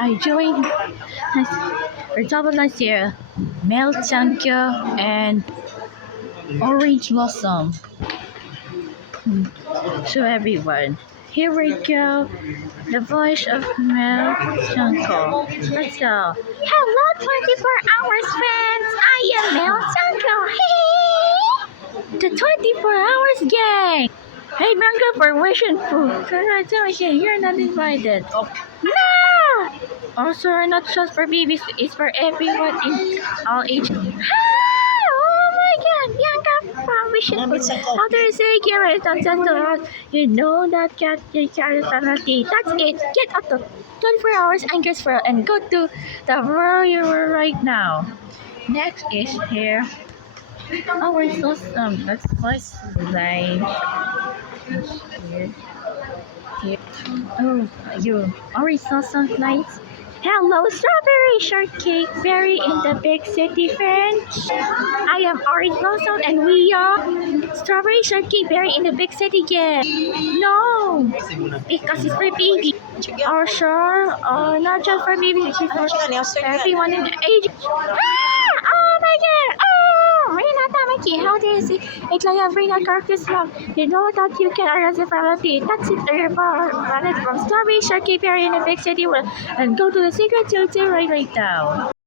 I joined for double last year, Mel Chankyo and Orange Blossom. So everyone, here we go. The voice of Mel Chankyo. Let's go. Hello, 24 hours fans. I am Mel Chankyo. Hey, the 24 hours gang. Hey, Manga for wishing food. Congratulations, you're not invited. Oh, no! Also, not just for babies, it's for everyone in all ages. Oh my god, Bianca from wishing food. How do you say Kira is not you know that cat is penalty. That's it. Get up to 24 hours anchors for and go to the where you are right now. Next is here. Oh, we're so that's what's line. Here. Here. Oh, you already saw some lights. Hello, strawberry shortcake, berry in the big city, friends. I am Orange Blossom, and we are strawberry shortcake, berry in the big city. Yeah. No, because it's for baby. Or sure, not just for baby, it's for everyone in the age. Ah! Oh my god! Oh, Rina Tamaki, how do you see? It's like a Rina Carcass log. You know that you can arrest it from a tea. That's it, run it from Strawberry Sharky Berry in a big city and go to the secret to right now.